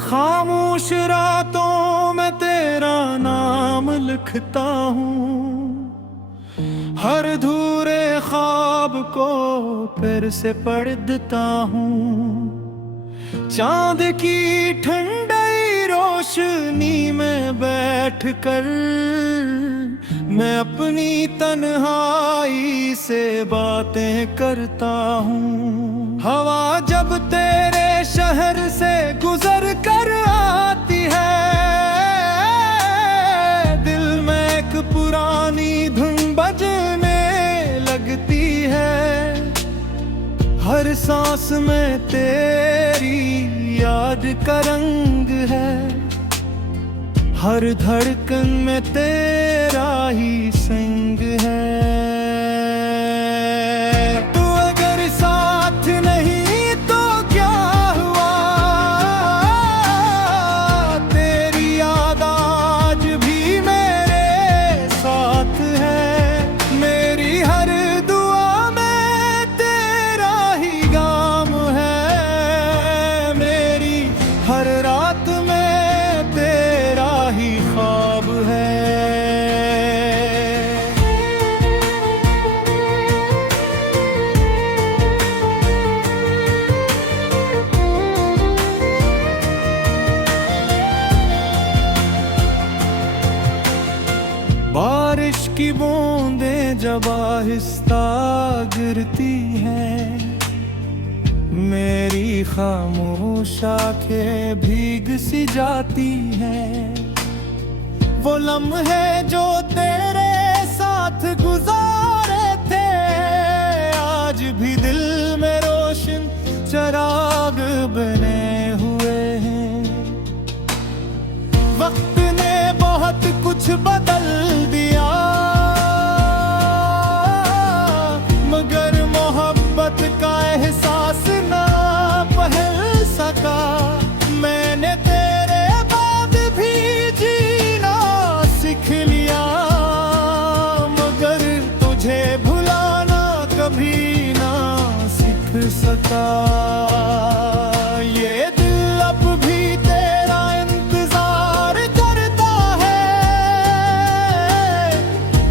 खामोश रातों में तेरा नाम लिखता हूँ, हर धूरे ख्वाब को फिर से पढ़ता हूँ। चांद की ठंडी रोशनी में बैठकर मैं अपनी तन्हाई से बातें करता हूँ। हवा जब तेरे शहर से गुजर कर आती है, दिल में एक पुरानी धुन बजने लगती है। हर सांस में तेरी याद का रंग है, हर धड़कन में तेरा ही संग है। तू अगर साथ नहीं तो क्या हुआ, तेरी याद आज भी मेरे साथ है। मेरी हर दुआ में तेरा ही गाम है, मेरी हर रात में तेरा ही ख्वाब है। बारिश की बूंदें जब आहिस्ता गिरती हैं, मेरी खामोश आंखें भीग सी जाती हैं। वो लम्हे जो तेरे साथ गुजारे थे, आज भी दिल में रोशन चिराग बने हुए हैं। वक्त ने बहुत कुछ बदल दिया, मगर मोहब्बत का एहसास ना पहल सका। मैंने तेरे बाद भी जीना सीख लिया, मगर तुझे भुलाना कभी ना सीख सका। ये दिल अब भी तेरा इंतजार करता है,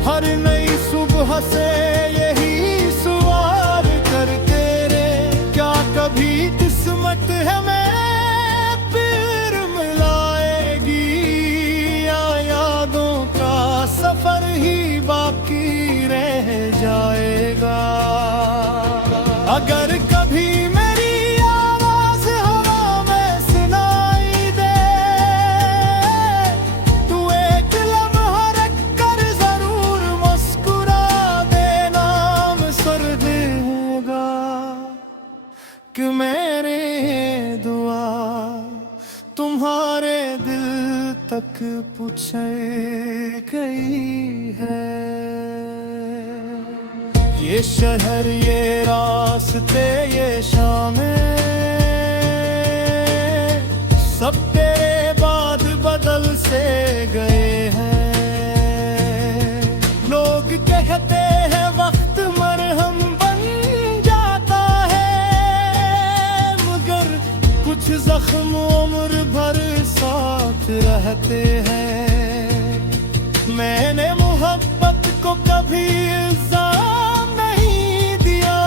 हर नई सुबह से यही सवाल करते रे। क्या कभी किस्मत हमें फिर मिलाएगी, या यादों का सफर ही बाकी रह जाएगा। अगर कभी मेरी आवाज हवा में सुनाई दे, तू एक लम्हा रख कर जरूर मुस्कुरा देना। मसर देगा कि मेरी दुआ तुम्हारे दिल तक पूछे गई है। ये शहर, ये रास्ते, ये शामें, सब तेरे बाद बदल से गए हैं। लोग कहते हैं वक्त मरहम बन जाता है, मगर कुछ जख्म उम्र भर साथ रहते हैं। मैंने मोहब्बत को कभी इल्जाम नहीं दिया,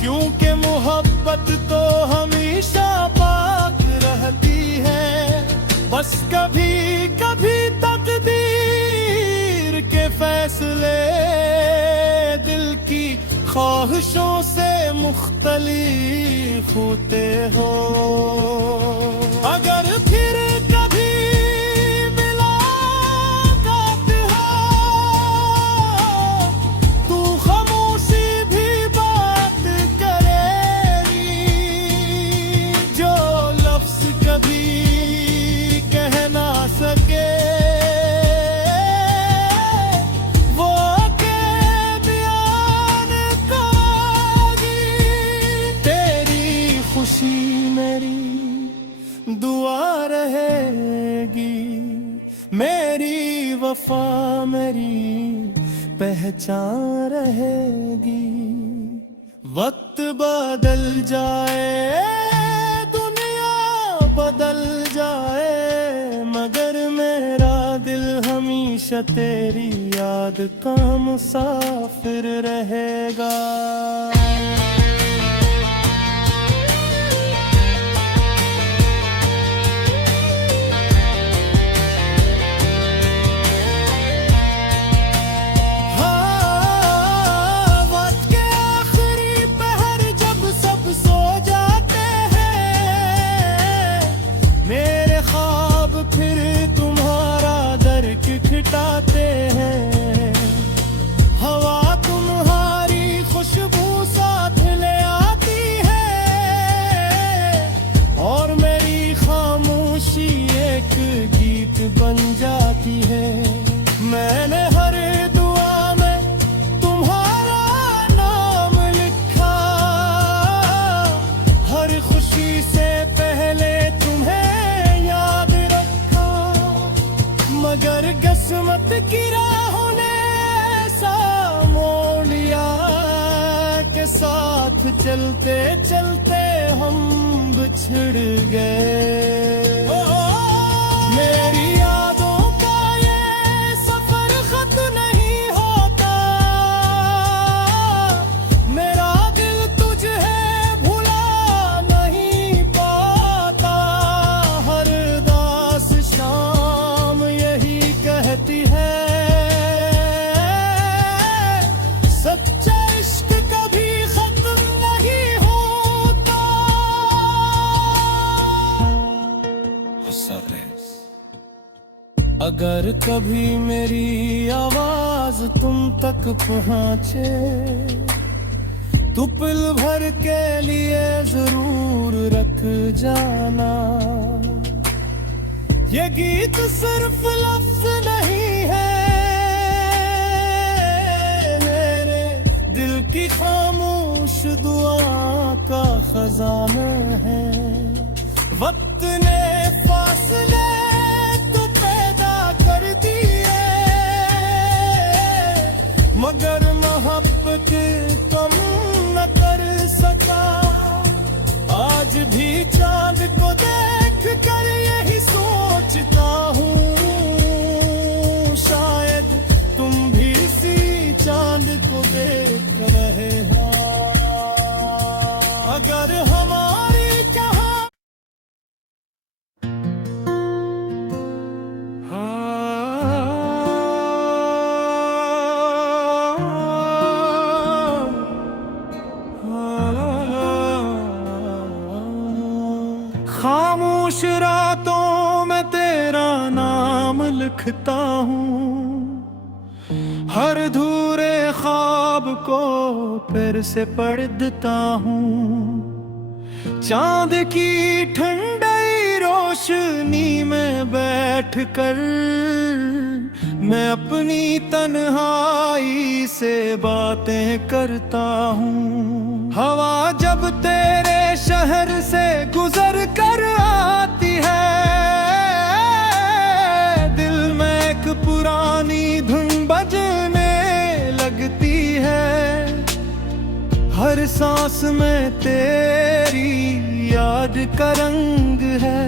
क्योंकि मोहब्बत तो हमेशा पाक रहती है। बस कभी कभी तकदीर के फैसले दिल की ख्वाहिशों से मुख्तलिफ होते हो। अगर फिर कभी मुलाकात हो, तू खामोशी भी बात करेगी। जो लफ्ज कभी कह ना सके, वो आके बयान करेगी। तेरी खुशी मेरी दुआ रहेगी, मेरी वफा मेरी पहचान रहेगी। वक्त बदल जाए दुनिया तेरी याद का मुसाफिर रहेगा। खिटाते हैं हवा तुम्हारी खुशबू साथ ले आती है और मेरी खामोशी एक गीत बन जाती है। मैंने हर दुआ में तुम्हारा नाम लिखा, हर खुशी से पहले तुम्हें याद रखा, मगर किस्मत की राहों ने ऐसा मोड़ लिया के साथ चलते चलते हम बिछड़ गए। मेरी यादों का ये सफर खत्म नहीं होता, मेरा दिल तुझे भुला नहीं पाता। हर दास शाम यही कहती है, सच्चा इश्क कभी खत्म नहीं होता। अगर कभी मेरी आवाज तुम तक पहुंचे तो पल भर के लिए जरूर रख जाना। ये गीत सिर्फ लफ्ज नहीं है, मेरे दिल की खामोश दुआ का खजाना है। वक्त ने फासले तो पैदा कर दिए, मगर मोहब्बत कम न कर सका। आज भी चांद को देख कर यही सोचता हूँ, शायद तुम भी इसी चांद को देख रहे हो। अगर हमारी कहानी खामोश रातों में तेरा नाम लिखता हूँ, हर धूरे ख्वाब को फिर से पढ़ता हूँ। चांद की ठंडी रोशनी में बैठकर मैं अपनी तन्हाई से बातें करता हूँ। हवा जब तेरे शहर से गुजर कर आती है, दिल में एक पुरानी धुन बजने लगती है। हर सांस में तेरी याद का रंग है,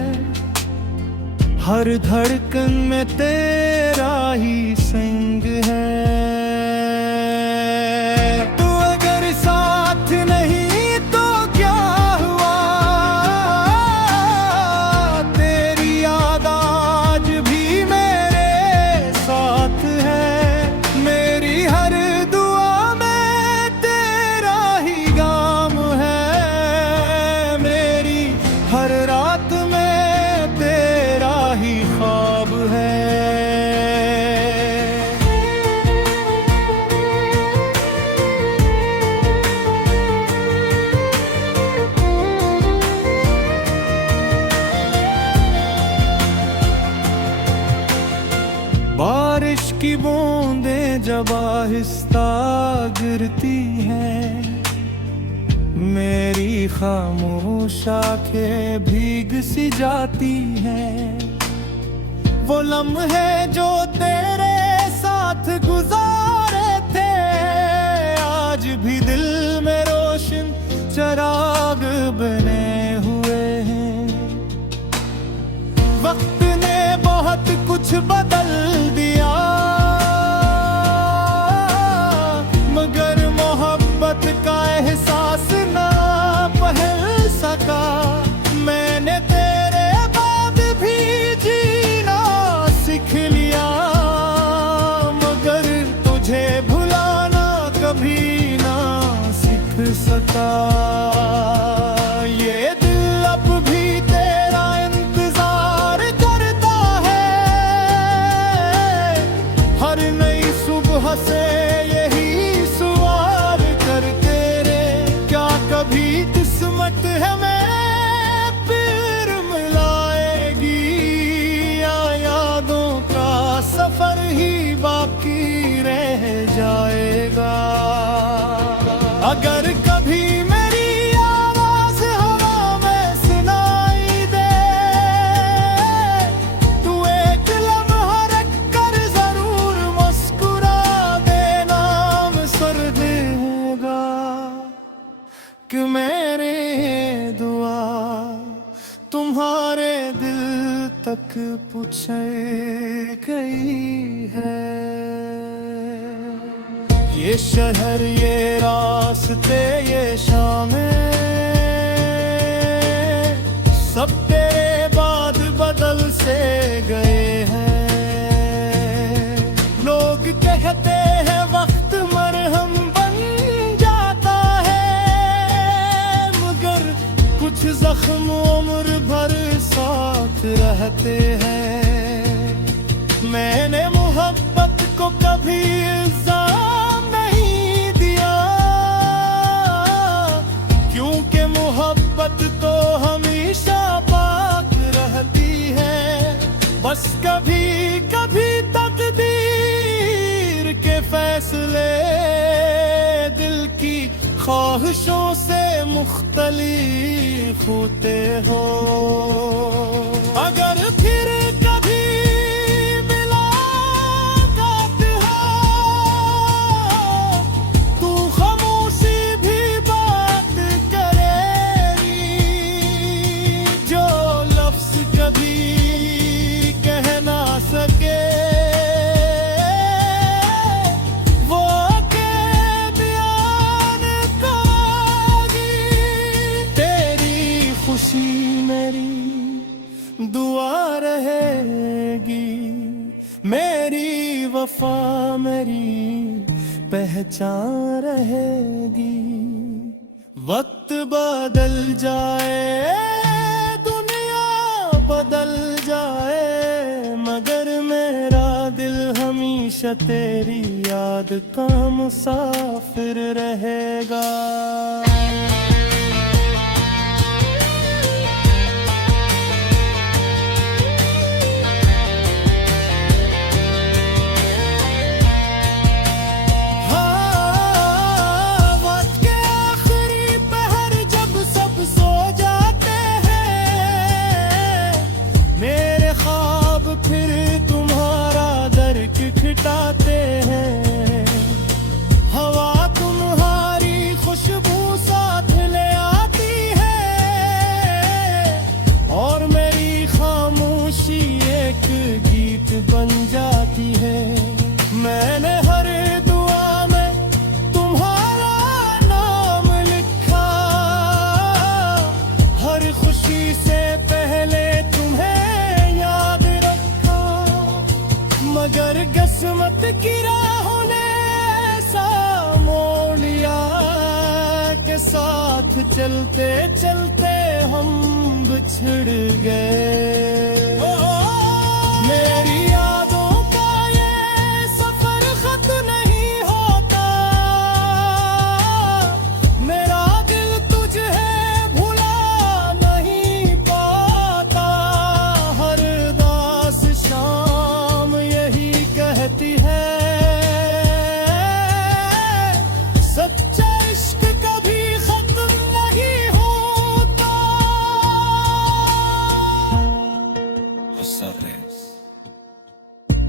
हर धड़कन में तेरा ही संग है। तू अगर साथ नहीं तो क्या हुआ, तेरी याद आज भी मेरे साथ है। मेरी हर दुआ में तेरा ही गाम है, मेरी हर रात में तेरा ही ख्वाब है। बारिश की बूंदें जब आहिस्ता गिरती हैं, मेरी खामोश आंखें भीग सी जाती हैं। वो लम्हे जो तेरे साथ गुजारे थे, आज भी दिल में रोशन चिराग बने हुए हैं। वक्त ने बहुत कुछ बदल दिया, तुम्हारे दिल तक पूछे गई है। ये शहर, ये रास्ते, ये शामें, सब तेरे बाद बदल से गए हैं। लोग कहते हैं वक्त मरहम बन जाता है, मगर कुछ जख्म उम्र भर साथ रहते हैं। मैंने मोहब्बत को कभी इल्जाम नहीं दिया, क्योंकि मोहब्बत तो हमेशा पाक रहती है। बस कभी कभी तकदीर के फैसले दिल की ख्वाहिशों से मुख्तलिफ होते हो। अगर फिर कभी मुलाकात हो, तू खामोशी भी बात करेगी। जो लफ्ज कभी कह ना सके, वो आके बयान करेगी। तेरी खुशी मेरी दुआ रहेगी, मेरी वफा मेरी पहचान रहेगी। वक्त बदल जाए, दुनिया बदल जाए, मगर मेरा दिल हमेशा तेरी याद का मुसाफिर रहेगा। फिर तुम्हारा दर खिटाते हैं, हवा तुम्हारी खुशबू साथ ले आती है, और मेरी खामोशी एक गीत बन जाती है। मैंने हर दुआ में तुम्हारा नाम लिखा, हर खुशी से पहले तुम्हें मगर किस्मत की राहों ने ऐसा मोड़ लिया के साथ चलते चलते हम बिछड़ गए। मेरी यादों का ये सफर खत्म नहीं होता, मेरा दिल तुझे भुला नहीं पाता। हर दास शाम यही कहती है, सच्चा इश्क कभी खत्म नहीं होता।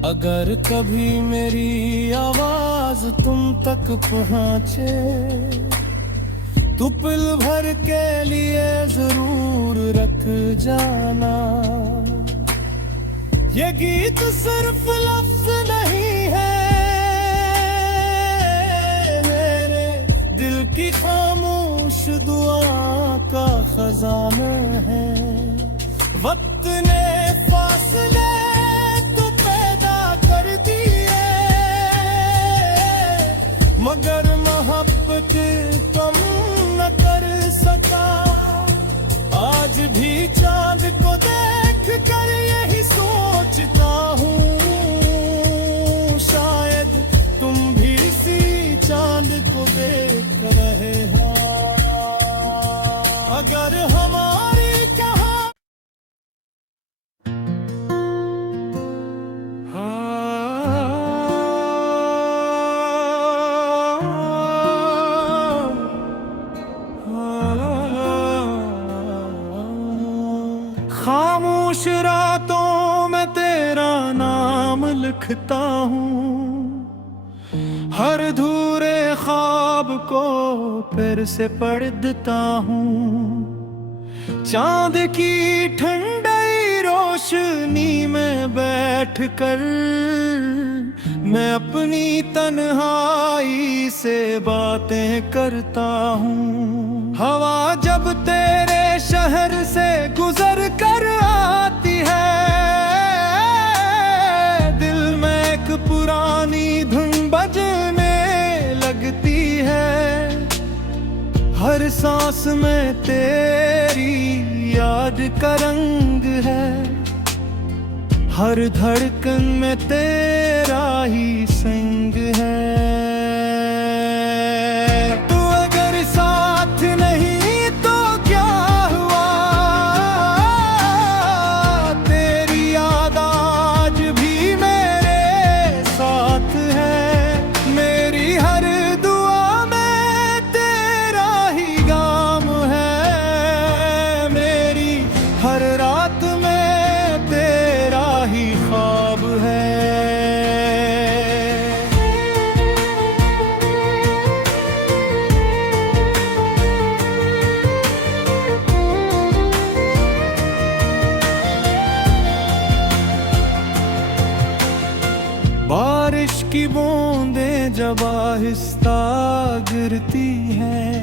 अगर कभी मेरी आवाज तुम तक पहुंचे, तो पल भर के लिए जरूर रख जाना। ये गीत सिर्फ लफ्ज नहीं है, मेरे दिल की खामोश दुआ का खजाना है। वक्त ने फासले तो पैदा कर दिए, मगर मोहब्बत कम न कर सका। आज भी चांद को देख कर यही सोचता हूँ, शायद तुम भी इसी चांद को देख रहे हो। अगर हमारी कहानी खामोश रातों में तेरा नाम लिखता हूँ, हर धूरे ख्वाब को फिर से पढ़ता हूँ। चांद की ठंडी रोशनी में बैठकर मैं अपनी तन्हाई से बातें करता हूँ। हवा जब तेरे शहर से गुजर कर आती है, दिल में एक पुरानी धुन बजने लगती है। हर सांस में तेरी याद का रंग है, हर धड़कन में तेरा ही संग है। तू अगर साथ नहीं तो क्या हुआ, तेरी याद आज भी मेरे साथ है। मेरी हर दुआ में तेरा ही गाम है, मेरी हर रात में तेरा ही ख्वाब है। बारिश की बूंदें जब आहिस्ता गिरती हैं,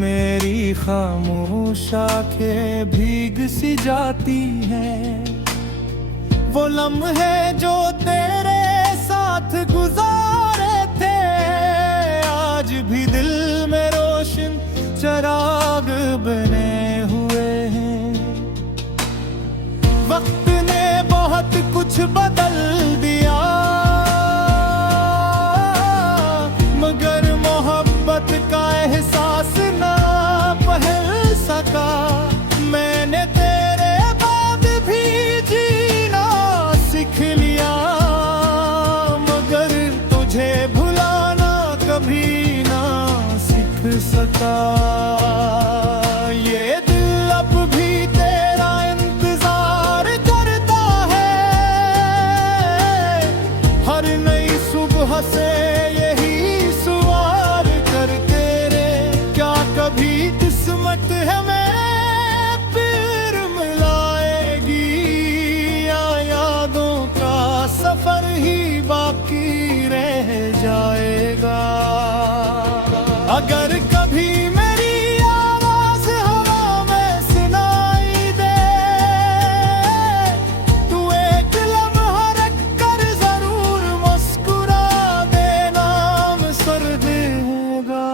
मेरी खामोश आंखें भीग सी जाती हैं। वो लम्हे जो तेरे साथ गुजारे थे, आज भी दिल में रोशन चिराग बने हुए हैं। वक्त ने बहुत कुछ बदल दिया, मगर मोहब्बत का एहसास ना पहल सका। मैंने तेरे बाद भी जीना सीख लिया, मगर तुझे भुलाना कभी ना सीख सका। ये दिल अब भी तेरा इंतजार करता है, हर नई सुबह से यही सवाल करते रे। क्या कभी किस्मत हमें फिर मिलाएगी, या यादों का सफर ही बाकी रह जाएगा। अगर कभी मेरी आवाज हवा में सुनाई दे, तू एक लम्हा रख कर जरूर मुस्कुरा देना। सर देगा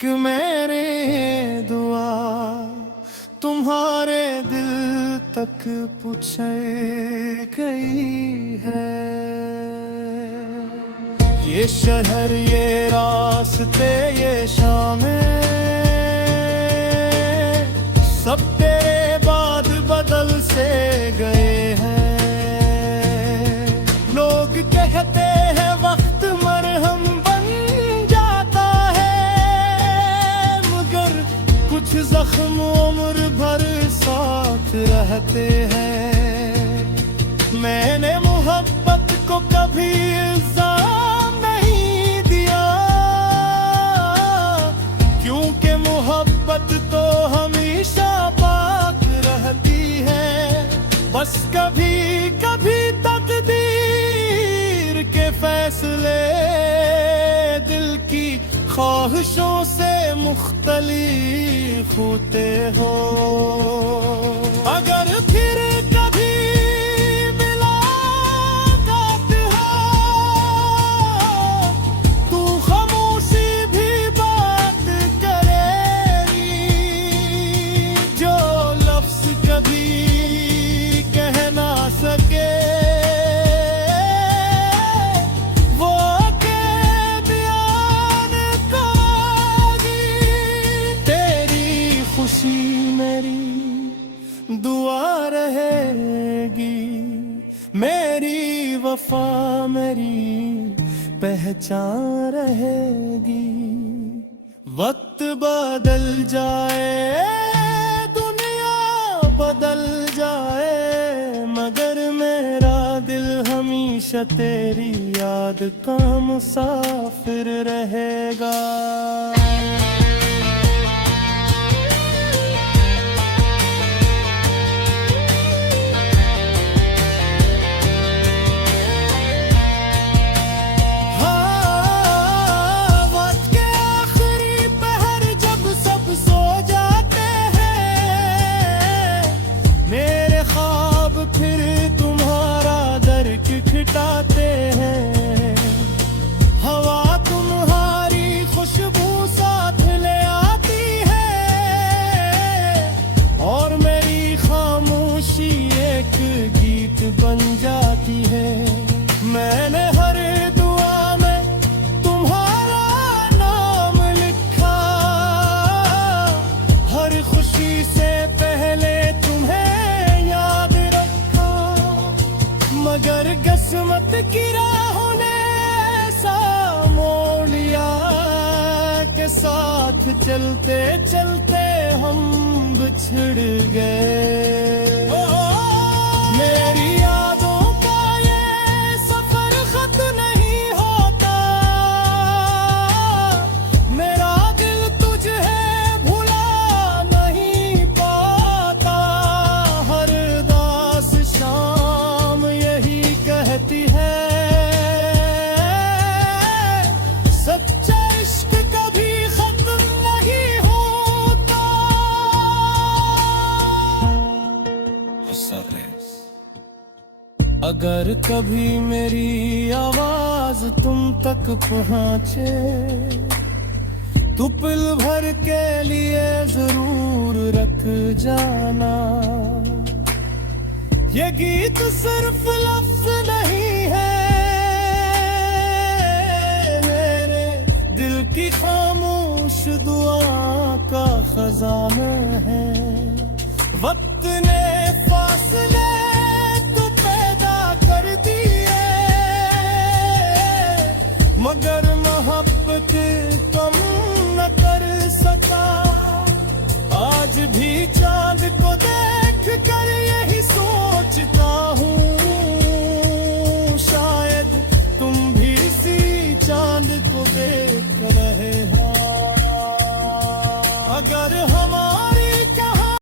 कि मेरे दुआ तुम्हारे दिल तक पूछे गई है। ये शहर, ये रास्ते, ये शामें, सब तेरे बाद बदल से गए हैं। लोग कहते हैं वक्त मरहम बन जाता है, मगर कुछ जख्म उम्र भर साथ रहते हैं। मैंने मोहब्बत को कभी इल्जाम नहीं दिया, क्योंकि मोहब्बत तो हमेशा पाक रहती है। बस कभी कभी तकदीर के फैसले दिल की ख्वाहिशों से मुख्तलिफ होते हो। अगर फिर कभी मुलाकात हो, तू खामोशी भी बात करेगी। जो लफ्ज कभी कह ना सके, वो आके बयान करेगी। तेरी खुशी मेरी दुआ रहेगी, मेरी वफा मेरी पहचान रहेगी। वक्त बदल जाए, दुनिया बदल जाए, मगर मेरा दिल हमेशा तेरी याद का मुसाफिर रहेगा। मिटाते हैं। हवा तुम्हारी खुशबू साथ ले आती है और मेरी खामोशी एक गीत बन जाती है। मैंने हर दुआ में तुम्हारा नाम लिखा, हर खुशी से पहले तुम्हें याद रखा। मगर किस्मत की राहों ने ऐसा मोड़ लिया के साथ चलते चलते हम बिछड़ गए। मेरी यादों का ये सफर खत नहीं होता, मेरा दिल तुझे भुला नहीं पाता। हर दास शाम यही कहती है, सच्चा इश्क कभी खत्म नहीं होता। अगर कभी मेरी आवाज तुम तक पहुंचे तो पल भर के लिए जरूर रख जाना। ये गीत सिर्फ लफ्ज नहीं है, मेरे दिल की खामोश दुआ का खजाना है। वक्त ने